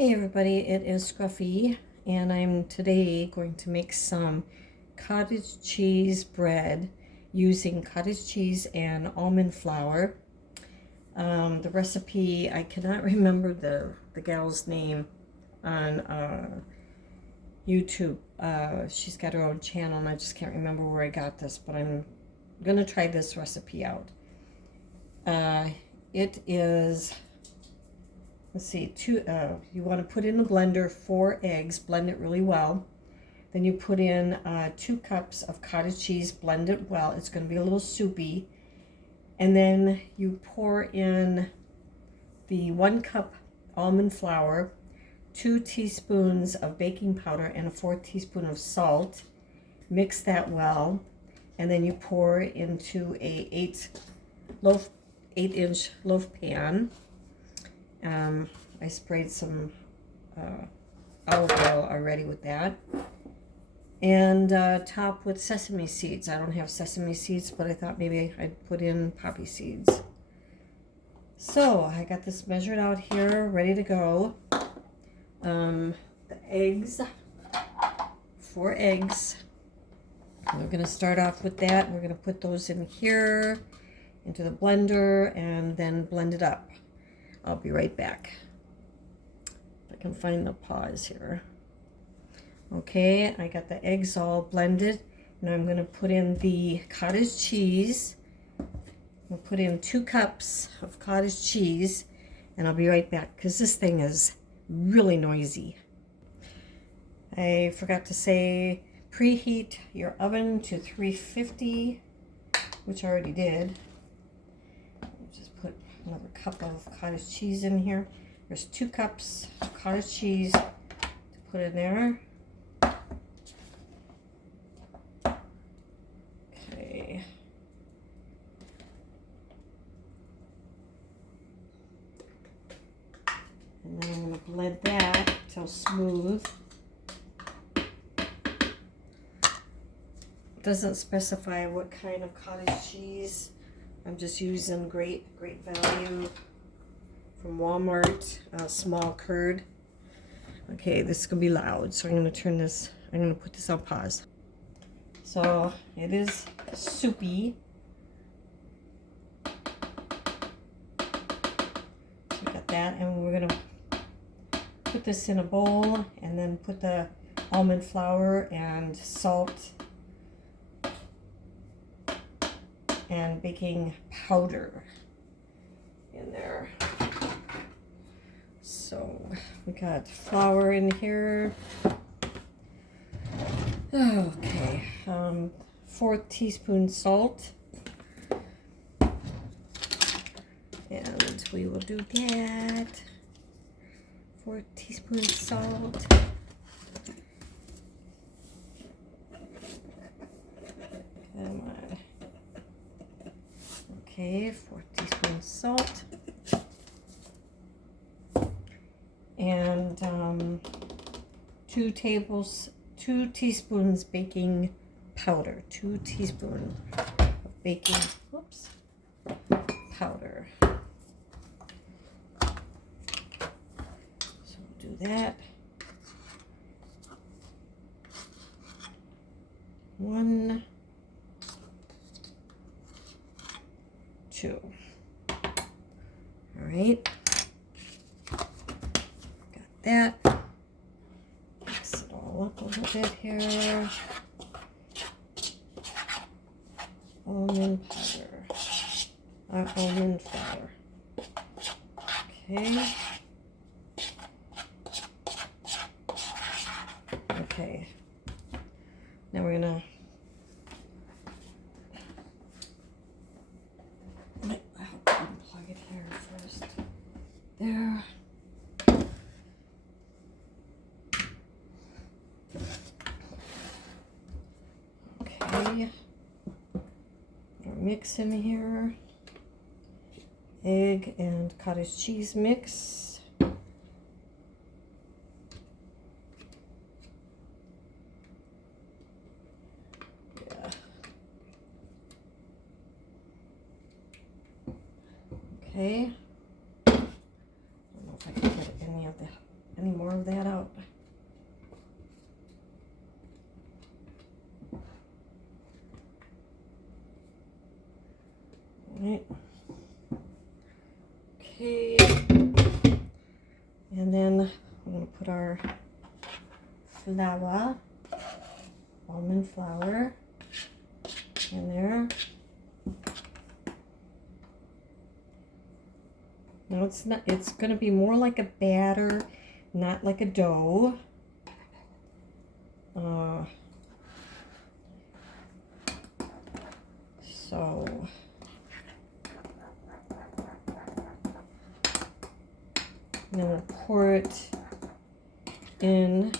Hey everybody, it is Scruffy, and I'm today going to make some cottage cheese bread using cottage cheese and almond flour. The recipe, I cannot remember the gal's name on YouTube. She's got her own channel, and I just can't remember where I got this, but I'm going to try this recipe out. It is... Let's see, you want to put in the blender 4 eggs, blend it really well. Then you put in 2 cups of cottage cheese, blend it well. It's going to be a little soupy. And then you pour in the 1 cup almond flour, 2 teaspoons of baking powder, and a 4th teaspoon of salt. Mix that well. And then you pour into a 8-inch loaf pan. I sprayed some olive oil already with that. And top with sesame seeds. I don't have sesame seeds, but I thought maybe I'd put in poppy seeds. So I got this measured out here, ready to go. The eggs, 4 eggs. We're going to start off with that. We're going to put those in here, into the blender, and then blend it up. I'll be right back. If I can find the pause here. Okay, I got the eggs all blended. Now I'm going to put in the cottage cheese. We'll put in 2 cups of cottage cheese, and I'll be right back because this thing is really noisy. I forgot to say, preheat your oven to 350, which I already did. Just put another cup of cottage cheese in here. There's 2 cups of cottage cheese to put in there. Okay. And then I'm going to blend that till smooth. It doesn't specify what kind of cottage cheese. I'm just using great value from Walmart, small curd. Okay, this is gonna be loud, so I'm gonna put this on pause. So it is soupy. So we got that, and we're gonna put this in a bowl and then put the almond flour and salt and baking powder in there. So we got flour in here. Okay, 4 teaspoons salt, and we will do that. 4 teaspoons salt. Come on. Okay, 4 teaspoons salt, and 2 teaspoons baking powder. 2 teaspoons of baking powder. So we'll do that. 1, 2. All right, got that. Mix it all up a little bit here. Almond powder, almond flour. Okay. Okay. Now we're gonna plug it here first. There. Okay. Mix in here. Egg and cottage cheese mix. Yeah. Okay. I don't know if I can get any of the any more of that out. All right. Okay. And then I'm going to put our flour, almond flour, in there. No, it's not. It's going to be more like a batter, not like a dough. So I'm going to pour it in.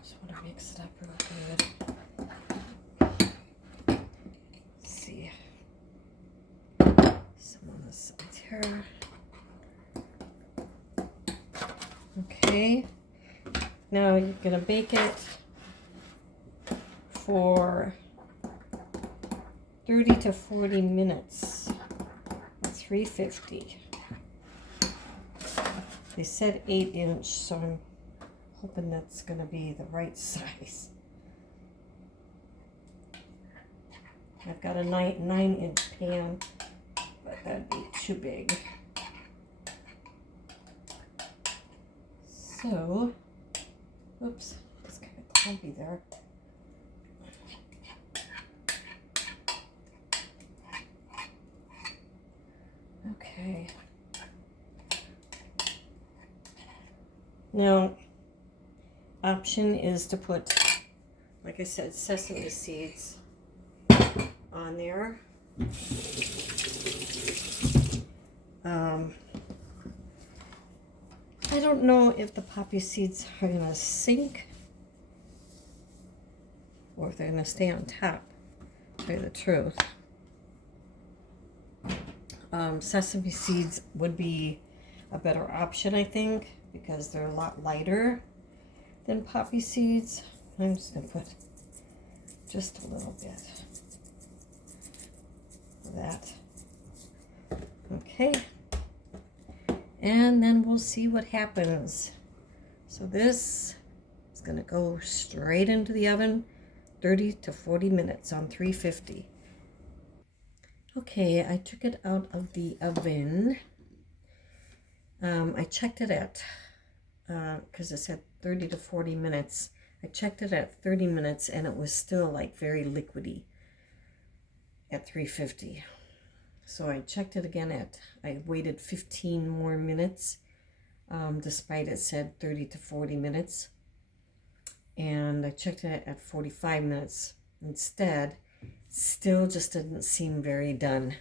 Just want to mix it up real good. Let's see. Some on the sides here. Okay. Now you're going to bake it for 30 to 40 minutes at 350. They said 8-inch, so I'm hoping that's going to be the right size. I've got a 9-inch pan, but that'd be too big. So, oops, it's kind of clumpy there. Okay. Now, option is to put, like I said, sesame seeds on there. I don't know if the poppy seeds are going to sink or if they're going to stay on top, to tell you the truth. Sesame seeds would be a better option, I think, because they're a lot lighter than poppy seeds. I'm just going to put just a little bit of that. Okay. And then we'll see what happens. So this is going to go straight into the oven, 30 to 40 minutes on 350. Okay, I took it out of the oven. I checked it at, because it said 30 to 40 minutes. I checked it at 30 minutes and it was still like very liquidy at 350. So I checked it again I waited 15 more minutes, despite it said 30 to 40 minutes. And I checked it at 45 minutes instead. Still just didn't seem very done.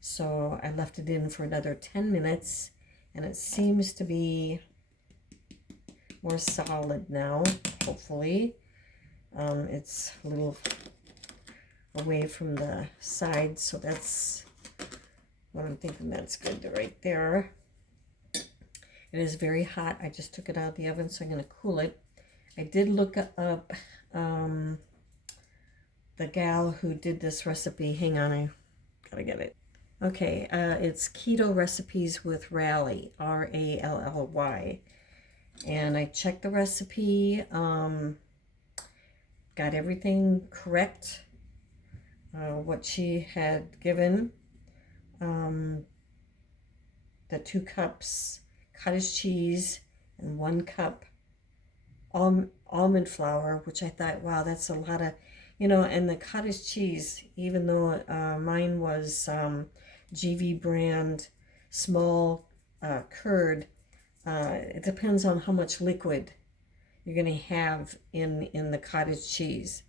So I left it in for another 10 minutes and it seems to be more solid now, hopefully. It's a little away from the side, so that's what I'm thinking. That's good right there. It is very hot. I just took it out of the oven, so I'm going to cool it. I did look up the gal who did this recipe. Hang on, I gotta get it. Okay, it's Keto Recipes with Rally, R-A-L-L-Y. And I checked the recipe, got everything correct, what she had given. The 2 cups cottage cheese and 1 cup almond flour, which I thought, wow, that's a lot of, and the cottage cheese, even though mine was GV brand small curd, it depends on how much liquid you're going to have in the cottage cheese.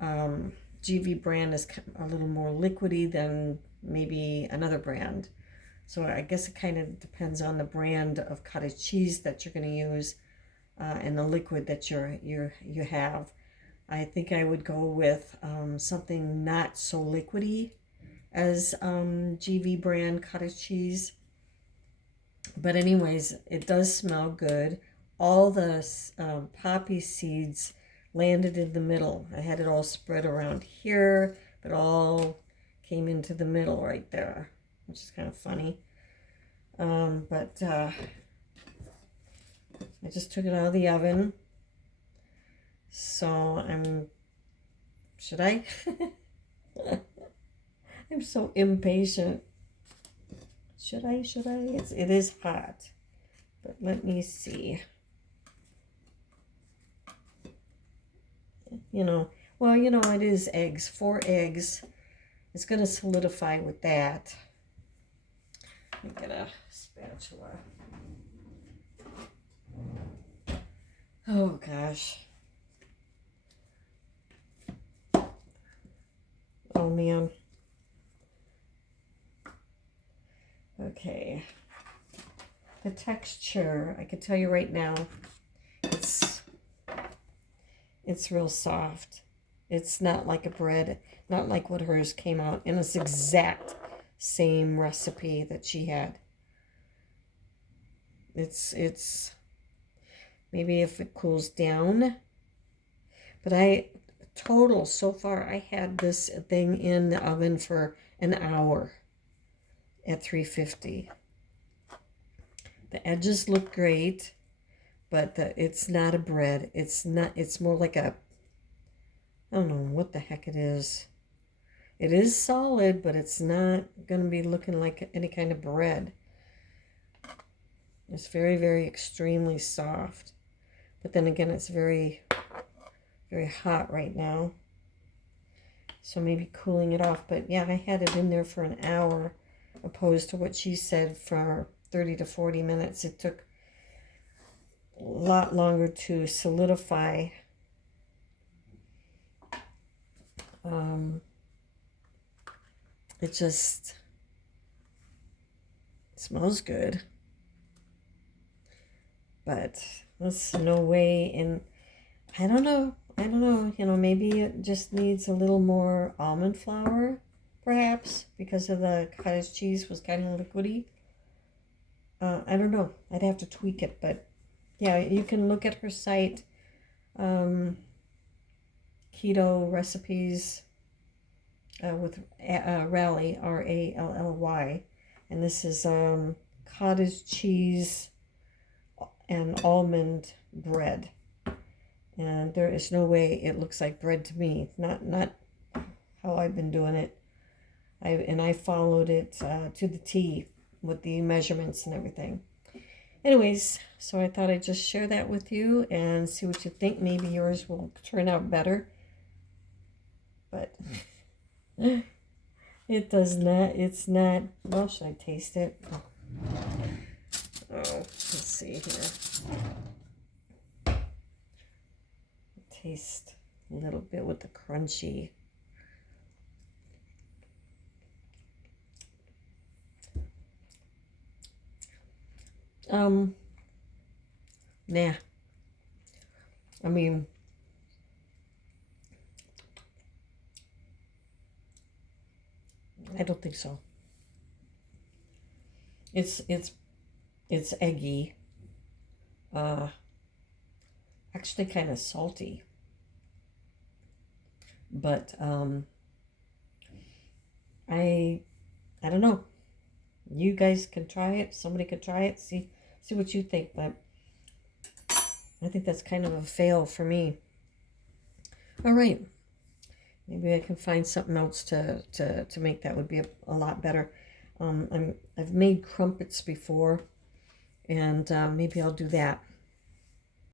GV brand is a little more liquidy than maybe another brand. So I guess it kind of depends on the brand of cottage cheese that you're going to use and the liquid that you have. I think I would go with something not so liquidy as GV brand cottage cheese. But anyways, it does smell good. All the poppy seeds landed in the middle. I had it all spread around here, but all came into the middle right there, which is kind of funny. But I just took it out of the oven. So should I? I'm so impatient. Should I? It is hot. But let me see. It is eggs. 4 eggs. It's going to solidify with that. Let me get a spatula. Oh, gosh. Oh, man. Okay. The texture, I can tell you right now, it's real soft. It's not like a bread, not like what hers came out in this exact same recipe that she had. It's maybe if it cools down, but total so far I had this thing in the oven for an hour at 350. The edges look great, but it's not a bread. It's more like I don't know what the heck it is. It is solid, but it's not going to be looking like any kind of bread. It's very, very extremely soft. But then again, it's very, very hot right now. So maybe cooling it off. But yeah, I had it in there for an hour, opposed to what she said for 30 to 40 minutes. It took a lot longer to solidify. It just smells good, but there's no way. And I don't know, maybe it just needs a little more almond flour, perhaps, because of the cottage cheese was kind of liquidy. I don't know. I'd have to tweak it, but yeah, you can look at her site, keto recipes with Rally, Rally, and this is cottage cheese and almond bread, and there is no way it looks like bread to me. Not how I've been doing it. I followed it to the T with the measurements and everything. Anyways, so I thought I'd just share that with you and see what you think. Maybe yours will turn out better. But it does not. It's not. Well, should I taste it? Oh, let's see here. Taste a little bit with the crunchy. Nah. I mean, I don't think so. It's eggy. Actually kind of salty. But I don't know. You guys can try it. Somebody could try it. See what you think. But I think that's kind of a fail for me. All right. Maybe I can find something else to make that would be a lot better. I've made crumpets before, and maybe I'll do that.